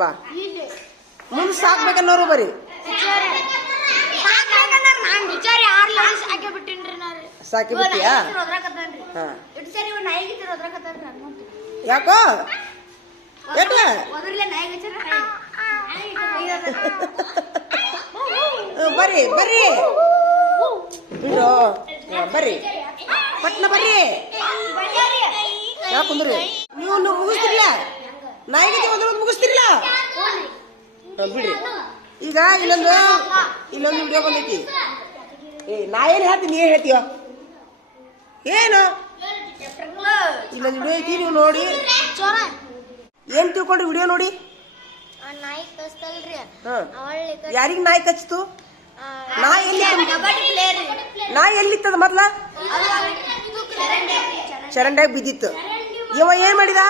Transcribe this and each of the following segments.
ಬಾ ಮುಂದೆ ಸಾಕ್ಬೇಕನ್ನೋರು ಬರೀ ಸಾಕಿ ಬಿಟ್ಟಿಯಾ? ಯಾಕೋ ಯಾಕ ಬರ್ರಿ ಬರ್ರಿ ಬಿಡು ಬರ್ರಿ ಪಟ್ನ ಬರ್ರಿ ಯಾಕಂದ್ರಿ ನೀವು ಮುಗಿಸ್ತಿರ್ಲ ನಾಯಿಗೆ ಒಂದೊಂದು ಮುಗಿಸ್ತಿರ್ಲ ಬಿಡ್ರಿ. ಈಗ ಇಲ್ಲೊಂದು ವಿಡಿಯೋ ಬಂದೈತಿ. ನಾ ಏನ್ ಹೇಳ್ತೀನಿ ನೀ ಏನ್ ಹೇಳ್ತೀವ? ಏನು ಇಲ್ಲೊಂದು ವಿಡಿಯೋ ಐತಿ, ನೀವು ನೋಡಿ ಏನ್ ತಿಳ್ಕೊಂಡ್ರಿ ವಿಡಿಯೋ ನೋಡಿ. ಯಾರಿಗ ನಾಯಿ ಕಚ್ಚಿತು? ನಾಯಿ ಎಲ್ಲಿತ್ತದ ಮೊದ್ಲ? ಚರಂಡ್ಯಾಗ ಬಿದ್ದಿತ್ತು. ಇವ ಏನ್ ಮಾಡಿದ?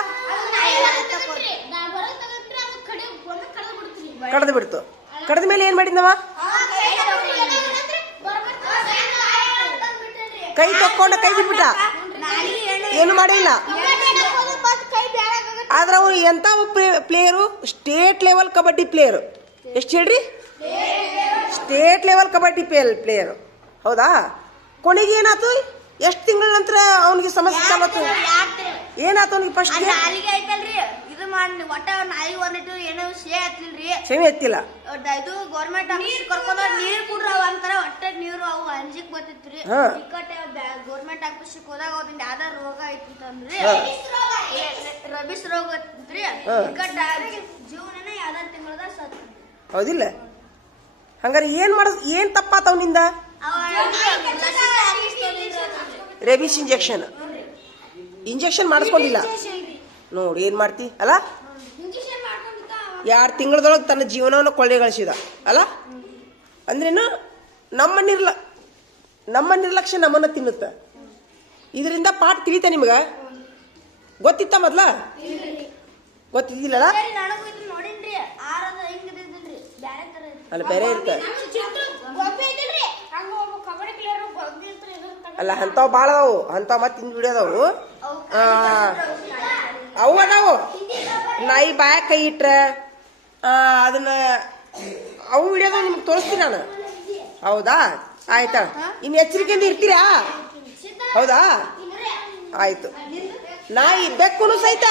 ಕಡ್ದು ಬಿಡ್ತು. ಕಡ್ದ ಮೇಲೆ ಏನ್ ಮಾಡಿದ್ನವ? ಕೈ ತಕ್ಕೊಂಡ ಕೈ ಬಿಟ್ಬಿಟ್ಟ, ಏನು ಮಾಡಿಲ್ಲ. ಆದ್ರೆ ಅವನು ಎಂತ player, state level kabaddi player. ಎಷ್ಟು ಹೇಳ್ರಿ? State level kabaddi player. ಹೌದಾ? ಕೊನೆಗೆ ಏನಾಯ್ತು? ಎಷ್ಟು ತಿಂಗಳ ನಂತರ ಅವನಿಗೆ ಸಮಸ್ಯೆ ಚಾಲತ್ತು? ಏನಾಯ್ತು ಅವನಿಗೆ? ಫಸ್ಟ್ ಸೇವೆ ಎತ್ತಿಲ್ಲ. ಇದು ಗೌರ್ಮೆಂಟ್ ಆಫೀಸ್ ಕರ್ಕೊಂಡ್ ನೀರ್ ಕುಡ್ರ ಅಂತಾರ. ಒಟ್ಟ ನೀರು ಅವು ಅಂಜಿಕ್ ಬರ್ತಿತ್ರಿ. ಗೌರ್ಮೆಂಟ್ ಆಫೀಸ್ ಹೋದಾಗ ಅವ್ರಿಂದ ಯಾವ್ದಾರ ರೋಗ ಐತಂದ್ರಿ, ರಬಿಸ್ ರೋಗ ಐತ್ರಿ. ಜೀವನ ಯಾವ್ದಾರ ತಿಂಗಳದ ಸತ್. ಹೌದಿಲ್ಲ? ಹಂಗಾರೆ ಏನ್ ತಪ್ಪಾತವನಿಂದ? ರೇಬಿಸ್ ಇಂಜೆಕ್ಷನ್ ಮಾಡಿಸ್ಕೊಂಡಿಲ್ಲ ನೋಡಿ. ಏನ್ ಮಾಡ್ತಿ ಅಲ್ಲ? 2 ತಿಂಗಳದೊಳಗೆ ತನ್ನ ಜೀವನವನ್ನು ಕೊಳ್ಳೆಗಳಿಸಿದ ಅಲ್ಲ? ಅಂದ್ರೇನು? ನಮ್ಮ ನಿರ್ಲಕ್ಷ್ಯ ನಮ್ಮನ್ನ ತಿನ್ನುತ್ತ. ಇದರಿಂದ ಪಾಠ ತಿಳಿತ ನಿಮ್ಗ? ಗೊತ್ತಿತ್ತ ಮೊದ್ಲ? ಗೊತ್ತಿದ್ದಿಲ್ಲಲ್ಲ? ಅಲ್ಲ ಬೇರೆ ಇರ್ತ ಅಲ್ಲ. ಅಂತಾವ್ ಬಾಳ ಅದಾವು. ಅಂತಾವ್ ಮತ್ತೆ ಹಿಂದ್ ಬಿಡೋದವು ಅವು ಅದಾವು. ನಾಯಿ ಬಾಯ ಕೈ ಇಟ್ರ ಅದನ್ನ ಅವು ವಿಡಿಯೋದ ನಿಮ್ಗೆ ತೋರಿಸ್ತೀನಿ ನಾನು. ಹೌದಾ? ಆಯ್ತಾ? ಇನ್ನು ಎಚ್ಚರಿಕೆಯಿಂದ ಇರ್ತೀರಾ? ಹೌದಾ? ಆಯ್ತು. ನಾಯಿ ಬೆಕ್ಕುನು ಸಹಿತ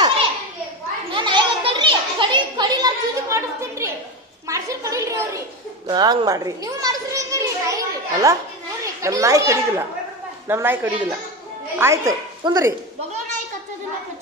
ಹಂಗ್ ಮಾಡ್ರಿ ಅಲ್ಲ? ನಮ್ಮ ನಾಯಿ ಕಡಿದಿಲ್ಲ. ಆಯ್ತು ಕುಂದ್ರಿ.